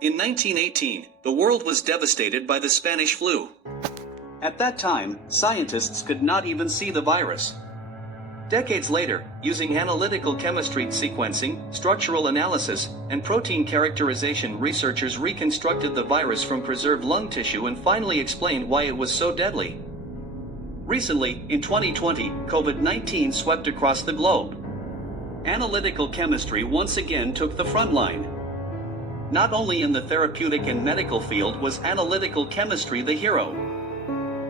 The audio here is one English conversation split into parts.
In 1918, the world was devastated by the Spanish flu. At that time, scientists could not even see the virus. Decades later, using analytical chemistry, sequencing, structural analysis, and protein characterization, researchers reconstructed the virus from preserved lung tissue and finally explained why it was so deadly. Recently, in 2020, COVID-19 swept across the globe. Analytical chemistry once again took the front line. Not only in the therapeutic and medical field was analytical chemistry the hero.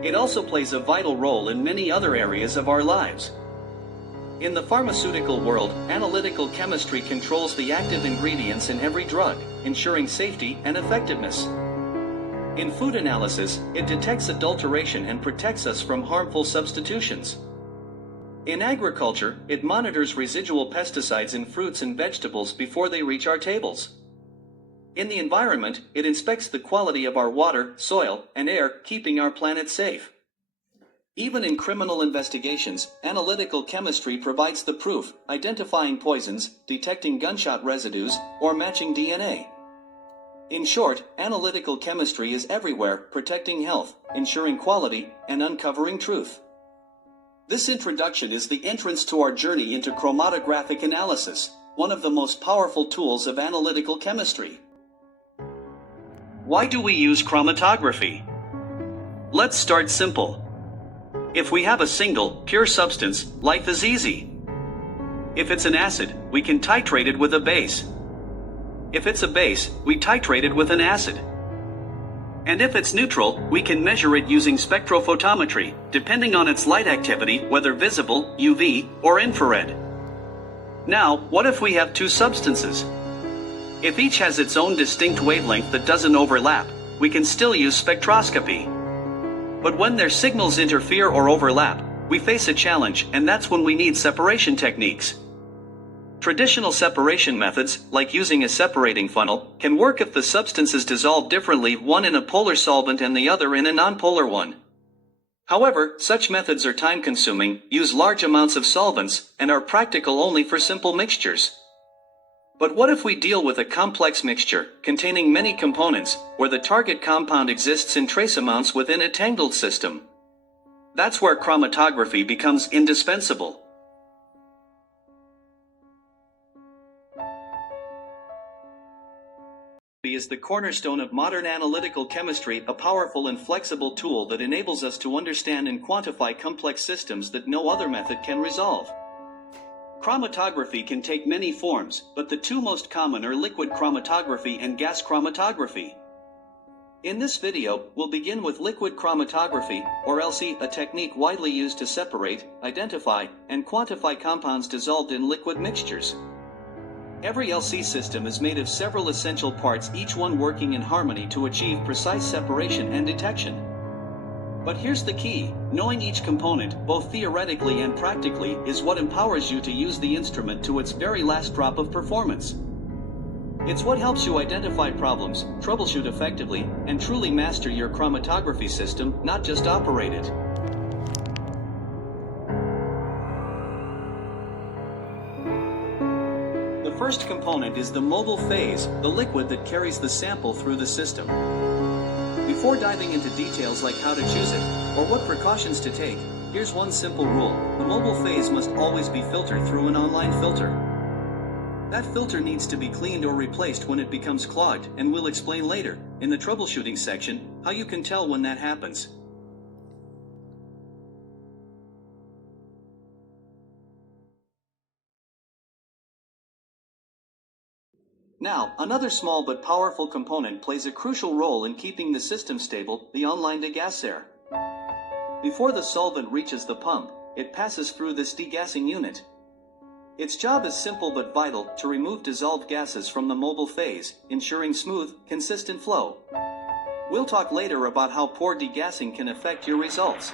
It also plays a vital role in many other areas of our lives. In the pharmaceutical world, analytical chemistry controls the active ingredients in every drug, ensuring safety and effectiveness. In food analysis, it detects adulteration and protects us from harmful substitutions. In agriculture, it monitors residual pesticides in fruits and vegetables before they reach our tables. In the environment, it inspects the quality of our water, soil, and air, keeping our planet safe. Even in criminal investigations, analytical chemistry provides the proof, identifying poisons, detecting gunshot residues, or matching DNA. In short, analytical chemistry is everywhere, protecting health, ensuring quality, and uncovering truth. This introduction is the entrance to our journey into chromatographic analysis, one of the most powerful tools of analytical chemistry. Why do we use chromatography? Let's start simple. If we have a single, pure substance, life is easy. If it's an acid, we can titrate it with a base. If it's a base, we titrate it with an acid. And if it's neutral, we can measure it using spectrophotometry, depending on its light activity, whether visible, UV, or infrared. Now, what if we have two substances? If each has its own distinct wavelength that doesn't overlap, we can still use spectroscopy. But when their signals interfere or overlap, we face a challenge, and that's when we need separation techniques. Traditional separation methods, like using a separating funnel, can work if the substances dissolve differently, one in a polar solvent and the other in a nonpolar one. However, such methods are time-consuming, use large amounts of solvents, and are practical only for simple mixtures. But what if we deal with a complex mixture, containing many components, where the target compound exists in trace amounts within a tangled system? That's where chromatography becomes indispensable. Is the cornerstone of modern analytical chemistry, a powerful and flexible tool that enables us to understand and quantify complex systems that no other method can resolve. Chromatography can take many forms, but the two most common are liquid chromatography and gas chromatography. In this video, we'll begin with liquid chromatography, or LC, a technique widely used to separate, identify, and quantify compounds dissolved in liquid mixtures. Every LC system is made of several essential parts, each one working in harmony to achieve precise separation and detection. But here's the key: knowing each component, both theoretically and practically, is what empowers you to use the instrument to its very last drop of performance. It's what helps you identify problems, troubleshoot effectively, and truly master your chromatography system, not just operate it. The first component is the mobile phase, the liquid that carries the sample through the system. Before diving into details like how to choose it, or what precautions to take, here's one simple rule: the mobile phase must always be filtered through an online filter. That filter needs to be cleaned or replaced when it becomes clogged, and we'll explain later, in the troubleshooting section, how you can tell when that happens. Now, another small but powerful component plays a crucial role in keeping the system stable: the online degasser. Before the solvent reaches the pump, it passes through this degassing unit. Its job is simple but vital: to remove dissolved gases from the mobile phase, ensuring smooth, consistent flow. We'll talk later about how poor degassing can affect your results.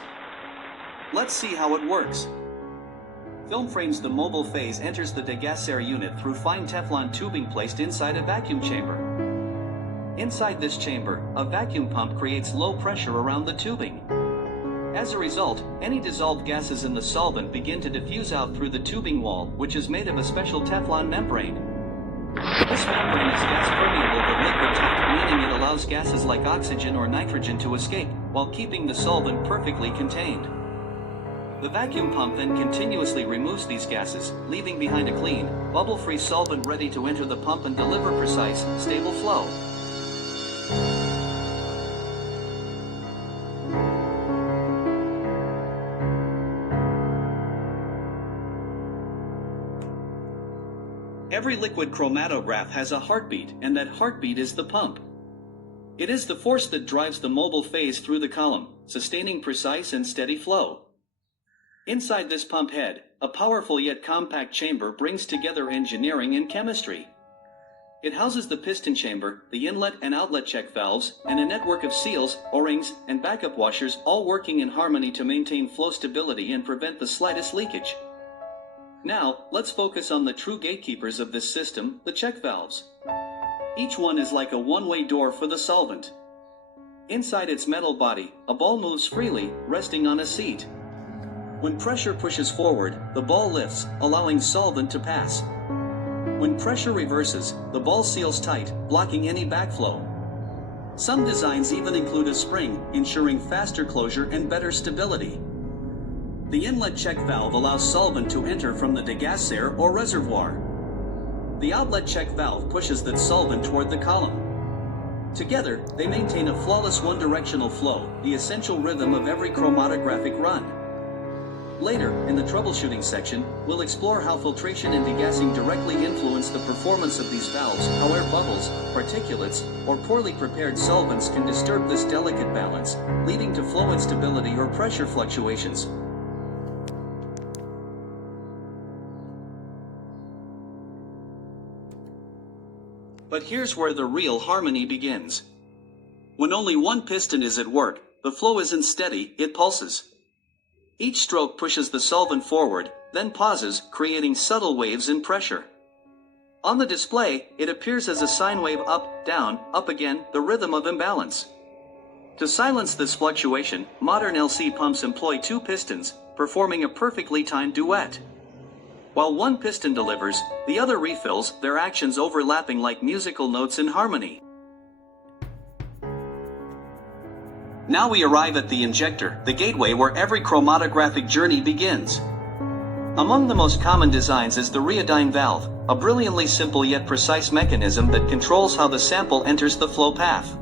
Let's see how it works. Film frames. The mobile phase enters the degasser unit through fine Teflon tubing placed inside a vacuum chamber. Inside this chamber, a vacuum pump creates low pressure around the tubing. As a result, any dissolved gases in the solvent begin to diffuse out through the tubing wall, which is made of a special Teflon membrane. This membrane is gas permeable but liquid tight, meaning it allows gases like oxygen or nitrogen to escape, while keeping the solvent perfectly contained. The vacuum pump then continuously removes these gases, leaving behind a clean, bubble-free solvent ready to enter the pump and deliver precise, stable flow. Every liquid chromatograph has a heartbeat, and that heartbeat is the pump. It is the force that drives the mobile phase through the column, sustaining precise and steady flow. Inside this pump head, a powerful yet compact chamber brings together engineering and chemistry. It houses the piston chamber, the inlet and outlet check valves, and a network of seals, O-rings, and backup washers, all working in harmony to maintain flow stability and prevent the slightest leakage. Now, let's focus on the true gatekeepers of this system, the check valves. Each one is like a one-way door for the solvent. Inside its metal body, a ball moves freely, resting on a seat. When pressure pushes forward, the ball lifts, allowing solvent to pass. When pressure reverses, the ball seals tight, blocking any backflow. Some designs even include a spring, ensuring faster closure and better stability. The inlet check valve allows solvent to enter from the degasser or reservoir. The outlet check valve pushes that solvent toward the column. Together, they maintain a flawless one-directional flow, the essential rhythm of every chromatographic run. Later, in the troubleshooting section, we'll explore how filtration and degassing directly influence the performance of these valves, how air bubbles, particulates, or poorly prepared solvents can disturb this delicate balance, leading to flow instability or pressure fluctuations. But here's where the real harmony begins. When only one piston is at work, the flow isn't steady, it pulses. Each stroke pushes the solvent forward, then pauses, creating subtle waves in pressure. On the display, it appears as a sine wave up, down, up again, the rhythm of imbalance. To silence this fluctuation, modern LC pumps employ two pistons, performing a perfectly timed duet. While one piston delivers, the other refills, their actions overlapping like musical notes in harmony. Now we arrive at the injector, the gateway where every chromatographic journey begins. Among the most common designs is the rheodyne valve, a brilliantly simple yet precise mechanism that controls how the sample enters the flow path.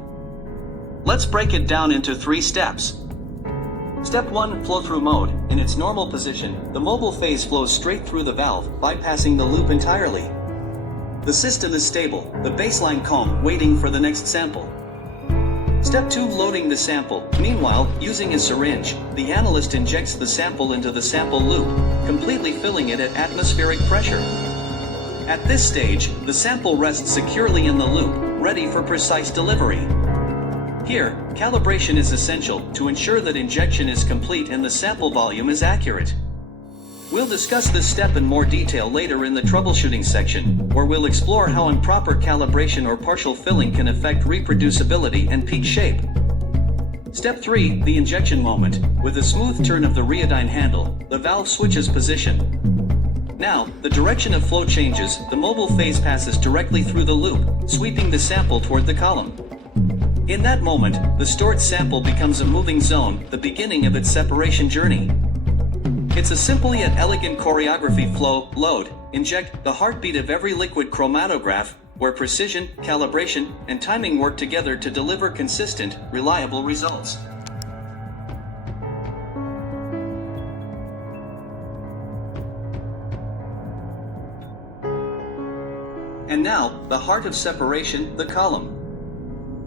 Let's break it down into 3 steps. Step 1, flow-through mode. In its normal position, the mobile phase flows straight through the valve, bypassing the loop entirely. The system is stable, the baseline calm, waiting for the next sample. Step 2, loading the sample. Meanwhile, using a syringe, the analyst injects the sample into the sample loop, completely filling it at atmospheric pressure. At this stage, the sample rests securely in the loop, ready for precise delivery. Here, calibration is essential to ensure that injection is complete and the sample volume is accurate. We'll discuss this step in more detail later in the troubleshooting section, where we'll explore how improper calibration or partial filling can affect reproducibility and peak shape. Step 3, the injection moment. With a smooth turn of the rheodyne handle, the valve switches position. Now, the direction of flow changes, the mobile phase passes directly through the loop, sweeping the sample toward the column. In that moment, the stored sample becomes a moving zone, the beginning of its separation journey. It's a simple yet elegant choreography: flow, load, inject, the heartbeat of every liquid chromatograph, where precision, calibration, and timing work together to deliver consistent, reliable results. And now, the heart of separation, the column.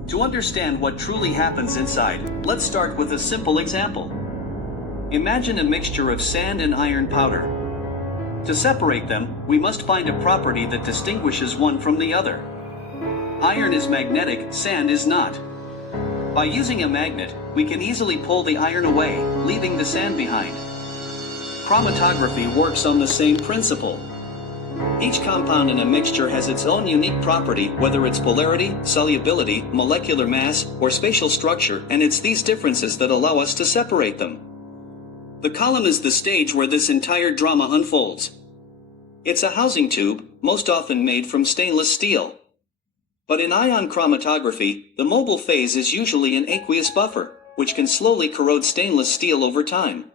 To understand what truly happens inside, let's start with a simple example. Imagine a mixture of sand and iron powder. To separate them, we must find a property that distinguishes one from the other. Iron is magnetic, sand is not. By using a magnet, we can easily pull the iron away, leaving the sand behind. Chromatography works on the same principle. Each compound in a mixture has its own unique property, whether it's polarity, solubility, molecular mass, or spatial structure, and it's these differences that allow us to separate them. The column is the stage where this entire drama unfolds. It's a housing tube, most often made from stainless steel. But in ion chromatography, the mobile phase is usually an aqueous buffer, which can slowly corrode stainless steel over time.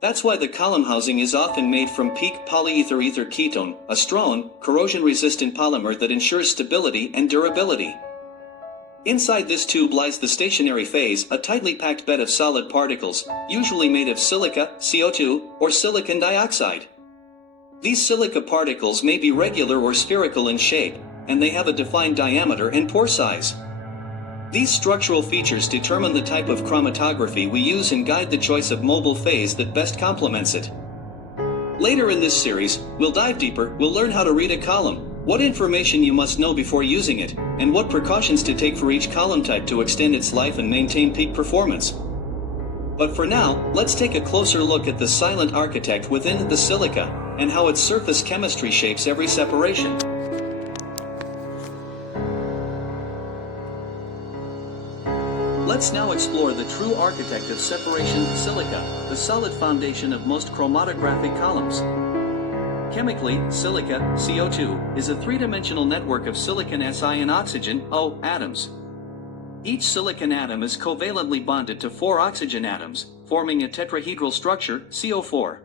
That's why the column housing is often made from peak polyether ether ketone, a strong, corrosion-resistant polymer that ensures stability and durability. Inside this tube lies the stationary phase, a tightly packed bed of solid particles, usually made of silica, CO2, or silicon dioxide. These silica particles may be regular or spherical in shape, and they have a defined diameter and pore size. These structural features determine the type of chromatography we use and guide the choice of mobile phase that best complements it. Later in this series, we'll dive deeper, we'll learn how to read a column, what information you must know before using it, and what precautions to take for each column type to extend its life and maintain peak performance. But for now, let's take a closer look at the silent architect within the silica, and how its surface chemistry shapes every separation. Let's now explore the true architect of separation, silica, the solid foundation of most chromatographic columns. Chemically, silica, CO2, is a three-dimensional network of silicon Si and oxygen, O, atoms. Each silicon atom is covalently bonded to 4 oxygen atoms, forming a tetrahedral structure, CO4.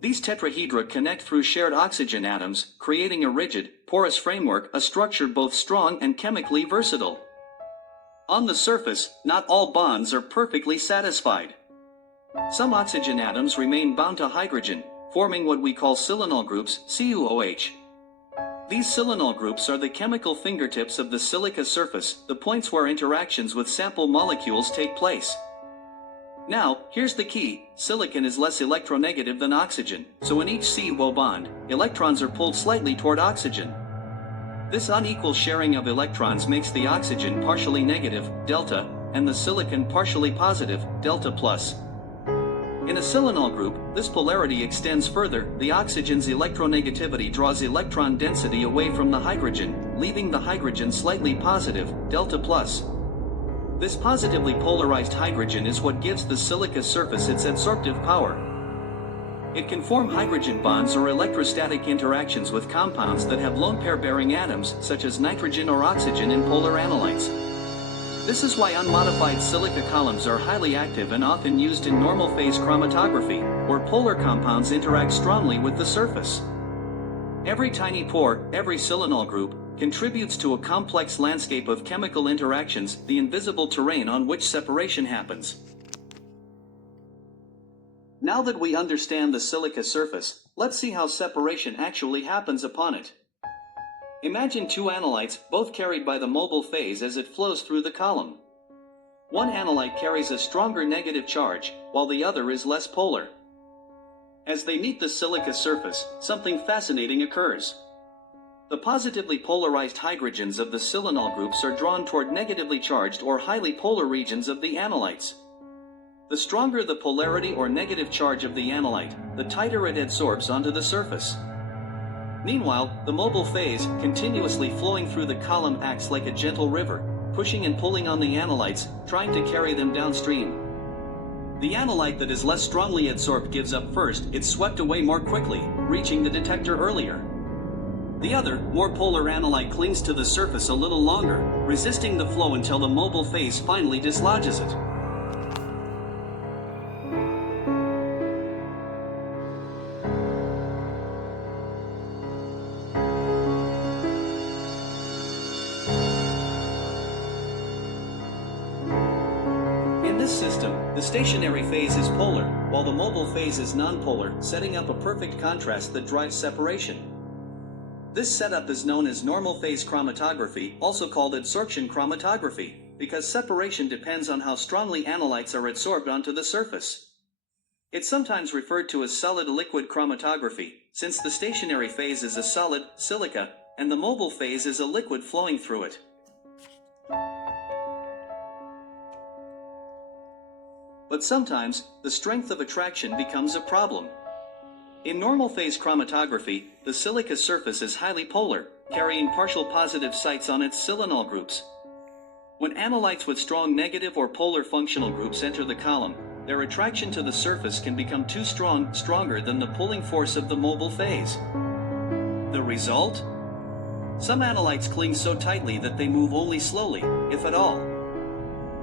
These tetrahedra connect through shared oxygen atoms, creating a rigid, porous framework, a structure both strong and chemically versatile. On the surface, not all bonds are perfectly satisfied. Some oxygen atoms remain bound to hydrogen, forming what we call silanol groups, CuOH. These silanol groups are the chemical fingertips of the silica surface, the points where interactions with sample molecules take place. Now, here's the key: silicon is less electronegative than oxygen, so in each CO bond, electrons are pulled slightly toward oxygen. This unequal sharing of electrons makes the oxygen partially negative, delta, and the silicon partially positive, delta plus. In a silanol group, this polarity extends further. The oxygen's electronegativity draws electron density away from the hydrogen, leaving the hydrogen slightly positive, delta plus. This positively polarized hydrogen is what gives the silica surface its adsorptive power. It can form hydrogen bonds or electrostatic interactions with compounds that have lone pair-bearing atoms, such as nitrogen or oxygen in polar analytes. This is why unmodified silica columns are highly active and often used in normal phase chromatography, where polar compounds interact strongly with the surface. Every tiny pore, every silanol group, contributes to a complex landscape of chemical interactions, the invisible terrain on which separation happens. Now that we understand the silica surface, let's see how separation actually happens upon it. Imagine 2 analytes, both carried by the mobile phase as it flows through the column. One analyte carries a stronger negative charge, while the other is less polar. As they meet the silica surface, something fascinating occurs. The positively polarized hydrogens of the silanol groups are drawn toward negatively charged or highly polar regions of the analytes. The stronger the polarity or negative charge of the analyte, the tighter it adsorbs onto the surface. Meanwhile, the mobile phase, continuously flowing through the column, acts like a gentle river, pushing and pulling on the analytes, trying to carry them downstream. The analyte that is less strongly adsorbed gives up first, it's swept away more quickly, reaching the detector earlier. The other, more polar analyte clings to the surface a little longer, resisting the flow until the mobile phase finally dislodges it. In this system, the stationary phase is polar, while the mobile phase is nonpolar, setting up a perfect contrast that drives separation. This setup is known as normal phase chromatography, also called adsorption chromatography, because separation depends on how strongly analytes are adsorbed onto the surface. It's sometimes referred to as solid-liquid chromatography, since the stationary phase is a solid, silica, and the mobile phase is a liquid flowing through it. But sometimes, the strength of attraction becomes a problem. In normal phase chromatography, the silica surface is highly polar, carrying partial positive sites on its silanol groups. When analytes with strong negative or polar functional groups enter the column, their attraction to the surface can become too stronger than the pulling force of the mobile phase. The result? Some analytes cling so tightly that they move only slowly, if at all.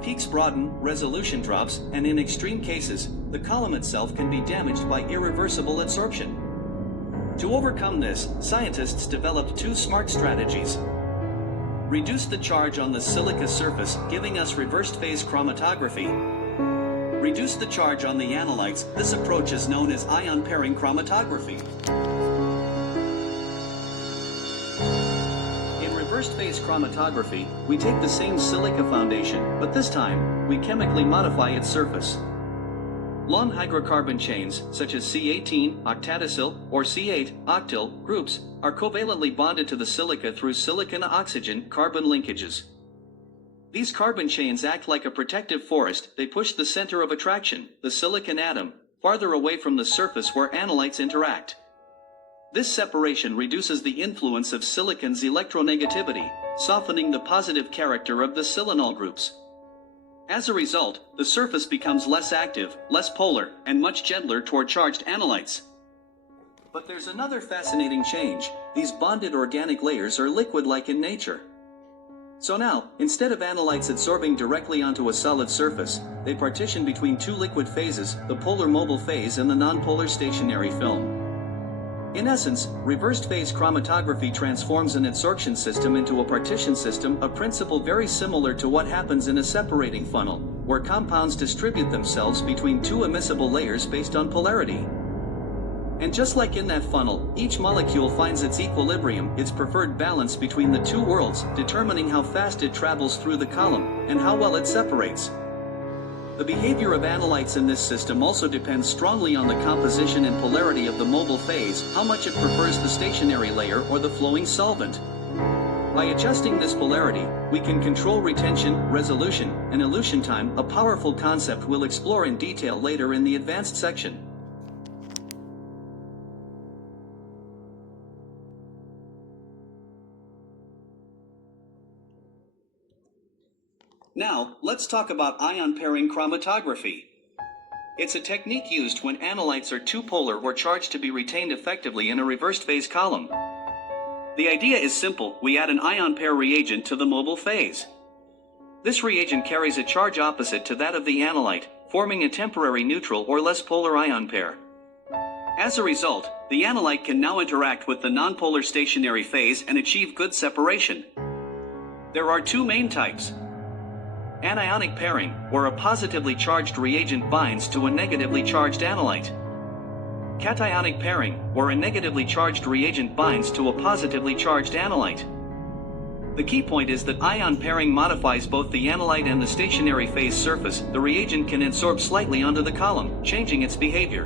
Peaks broaden, resolution drops, and in extreme cases, the column itself can be damaged by irreversible adsorption. To overcome this, scientists developed two smart strategies. Reduce the charge on the silica surface, giving us reversed phase chromatography. Reduce the charge on the analytes. This approach is known as ion pairing chromatography. In reversed phase chromatography, we take the same silica foundation, but this time, we chemically modify its surface. Long hydrocarbon chains, such as C18 octadicyl or C8 octyl groups, are covalently bonded to the silica through silicon-oxygen carbon linkages. These carbon chains act like a protective forest. They push the center of attraction, the silicon atom, farther away from the surface where analytes interact. This separation reduces the influence of silicon's electronegativity, softening the positive character of the silanol groups. As a result, the surface becomes less active, less polar, and much gentler toward charged analytes. But there's another fascinating change. These bonded organic layers are liquid-like in nature. So now, instead of analytes adsorbing directly onto a solid surface, they partition between two liquid phases, the polar mobile phase and the nonpolar stationary film. In essence, reversed phase chromatography transforms an adsorption system into a partition system, a principle very similar to what happens in a separating funnel, where compounds distribute themselves between two immiscible layers based on polarity. And just like in that funnel, each molecule finds its equilibrium, its preferred balance between the two worlds, determining how fast it travels through the column, and how well it separates. The behavior of analytes in this system also depends strongly on the composition and polarity of the mobile phase, how much it prefers the stationary layer or the flowing solvent. By adjusting this polarity, we can control retention, resolution, and elution time, a powerful concept we'll explore in detail later in the advanced section. Now, let's talk about ion pairing chromatography. It's a technique used when analytes are too polar or charged to be retained effectively in a reversed phase column. The idea is simple: we add an ion pair reagent to the mobile phase. This reagent carries a charge opposite to that of the analyte, forming a temporary neutral or less polar ion pair. As a result, the analyte can now interact with the nonpolar stationary phase and achieve good separation. There are two main types. Anionic pairing, where a positively charged reagent binds to a negatively charged analyte. Cationic pairing, where a negatively charged reagent binds to a positively charged analyte. The key point is that ion pairing modifies both the analyte and the stationary phase surface. The reagent can adsorb slightly onto the column, changing its behavior.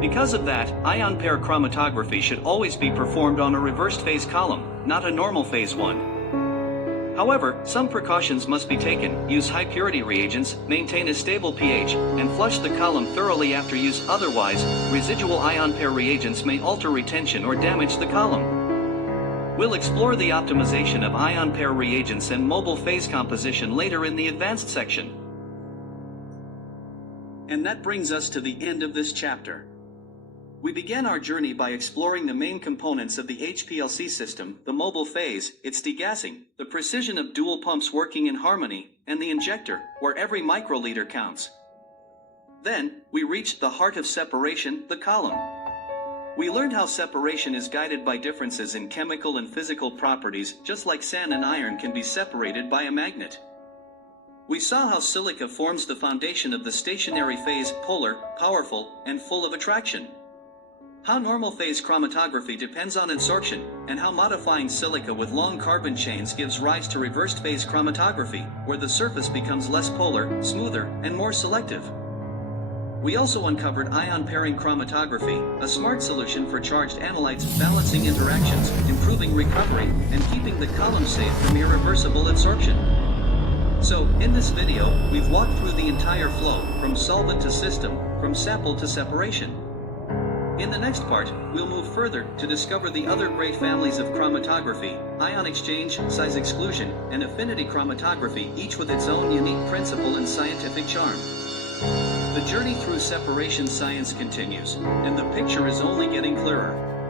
Because of that, ion pair chromatography should always be performed on a reversed phase column, not a normal phase one. However, some precautions must be taken. Use high purity reagents, maintain a stable pH, and flush the column thoroughly after use. Otherwise, residual ion pair reagents may alter retention or damage the column. We'll explore the optimization of ion pair reagents and mobile phase composition later in the advanced section. And that brings us to the end of this chapter. We began our journey by exploring the main components of the HPLC system, the mobile phase, its degassing, the precision of dual pumps working in harmony, and the injector, where every microliter counts. Then, we reached the heart of separation, the column. We learned how separation is guided by differences in chemical and physical properties, just like sand and iron can be separated by a magnet. We saw how silica forms the foundation of the stationary phase, polar, powerful, and full of attraction. How normal phase chromatography depends on adsorption, and how modifying silica with long carbon chains gives rise to reversed phase chromatography, where the surface becomes less polar, smoother, and more selective. We also uncovered ion pairing chromatography, a smart solution for charged analytes, balancing interactions, improving recovery, and keeping the column safe from irreversible adsorption. So, in this video, we've walked through the entire flow, from solvent to system, from sample to separation. In the next part, we'll move further to discover the other great families of chromatography: ion exchange, size exclusion, and affinity chromatography, each with its own unique principle and scientific charm. The journey through separation science continues, and the picture is only getting clearer.